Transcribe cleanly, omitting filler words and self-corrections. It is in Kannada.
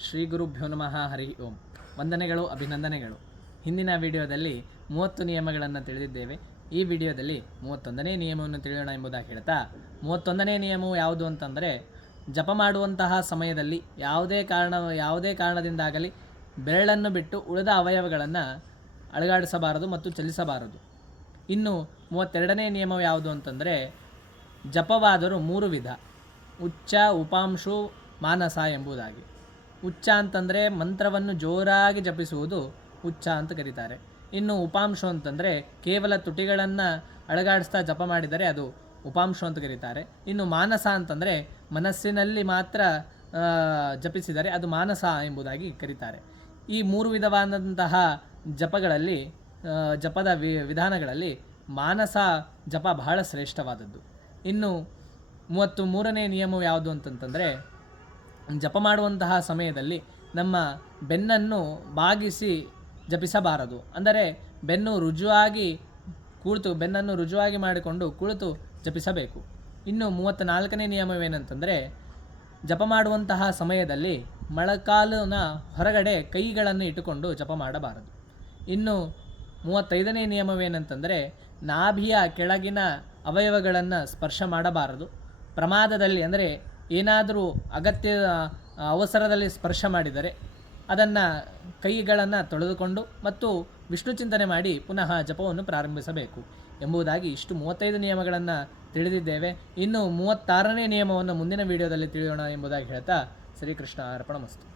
ಶ್ರೀ ಗುರುಭ್ಯೋ ನಮಃ ಹರಿ ಓಂ. ವಂದನೆಗಳು, ಅಭಿನಂದನೆಗಳು. ಹಿಂದಿನ ವಿಡಿಯೋದಲ್ಲಿ 30 ನಿಯಮಗಳನ್ನು ತಿಳಿದಿದ್ದೇವೆ. ಈ ವಿಡಿಯೋದಲ್ಲಿ 31ನೇ ನಿಯಮವನ್ನು ತಿಳಿಯೋಣ ಎಂಬುದಾಗಿ ಹೇಳ್ತಾ, 31ನೇ ನಿಯಮವು ಯಾವುದು ಅಂತಂದರೆ, ಜಪ ಮಾಡುವಂತಹ ಸಮಯದಲ್ಲಿ ಯಾವುದೇ ಕಾರಣದಿಂದಾಗಲಿ ಬೆರಳನ್ನು ಬಿಟ್ಟು ಉಳಿದ ಅವಯವಗಳನ್ನು ಅಲುಗಾಡಿಸಬಾರದು ಮತ್ತು ಚಲಿಸಬಾರದು. ಇನ್ನು 32ನೇ ನಿಯಮವು ಯಾವುದು ಅಂತಂದರೆ, ಜಪವಾದರೂ 3 ವಿಧ: ಉಚ್ಚ, ಉಪಾಂಶು, ಮಾನಸ ಎಂಬುದಾಗಿ. ಉಚ್ಚ ಅಂತಂದರೆ ಮಂತ್ರವನ್ನು ಜೋರಾಗಿ ಜಪಿಸುವುದು ಉಚ್ಚ ಅಂತ ಕರೀತಾರೆ. ಇನ್ನು ಉಪಾಂಶು ಅಂತಂದರೆ ಕೇವಲ ತುಟಿಗಳನ್ನು ಅಲುಗಾಡಿಸ್ತಾ ಜಪ ಮಾಡಿದರೆ ಅದು ಉಪಾಂಶು ಅಂತ ಕರೀತಾರೆ. ಇನ್ನು ಮಾನಸ ಅಂತಂದರೆ ಮನಸ್ಸಿನಲ್ಲಿ ಮಾತ್ರ ಜಪಿಸಿದರೆ ಅದು ಮಾನಸ ಎಂಬುದಾಗಿ ಕರೀತಾರೆ. ಈ 3 ವಿಧವಾದಂತಹ ಜಪದ ವಿಧಾನಗಳಲ್ಲಿ ಮಾನಸ ಜಪ ಬಹಳ ಶ್ರೇಷ್ಠವಾದದ್ದು. ಇನ್ನು 33ನೇ ನಿಯಮವು ಯಾವುದು ಅಂತಂತಂದರೆ, ಜಪ ಮಾಡುವಂತಹ ಸಮಯದಲ್ಲಿ ನಮ್ಮ ಬೆನ್ನನ್ನು ಬಾಗಿಸಿ ಜಪಿಸಬಾರದು. ಅಂದರೆ ಬೆನ್ನನ್ನು ರುಜುವಾಗಿ ಮಾಡಿಕೊಂಡು ಕುಳಿತು ಜಪಿಸಬೇಕು. ಇನ್ನು 34ನೇ ನಿಯಮವೇನೆಂತಂದರೆ, ಜಪ ಮಾಡುವಂತಹ ಸಮಯದಲ್ಲಿ ಮೊಣಕಾಲಿನ ಹೊರಗಡೆ ಕೈಗಳನ್ನು ಇಟ್ಟುಕೊಂಡು ಜಪ ಮಾಡಬಾರದು. ಇನ್ನು 35ನೇ ನಿಯಮವೇನೆಂತಂದರೆ, ನಾಭಿಯ ಕೆಳಗಿನ ಅವಯವಗಳನ್ನು ಸ್ಪರ್ಶ ಮಾಡಬಾರದು. ಪ್ರಮಾದದಲ್ಲಿ ಅಂದರೆ ಏನಾದರೂ ಅವಸರದಲ್ಲಿ ಸ್ಪರ್ಶ ಮಾಡಿದರೆ ಅದನ್ನು ಕೈಗಳನ್ನು ತೊಳೆದುಕೊಂಡು ಮತ್ತು ವಿಷ್ಣು ಚಿಂತನೆ ಮಾಡಿ ಪುನಃ ಜಪವನ್ನು ಪ್ರಾರಂಭಿಸಬೇಕು ಎಂಬುದಾಗಿ ಇಷ್ಟು 35 ನಿಯಮಗಳನ್ನು ತಿಳಿದಿದ್ದೇವೆ. ಇನ್ನು 36ನೇ ನಿಯಮವನ್ನು ಮುಂದಿನ ವಿಡಿಯೋದಲ್ಲಿ ತಿಳಿಯೋಣ ಎಂಬುದಾಗಿ ಹೇಳ್ತಾ, ಶ್ರೀಕೃಷ್ಣ ಅರ್ಪಣಮಸ್ತು.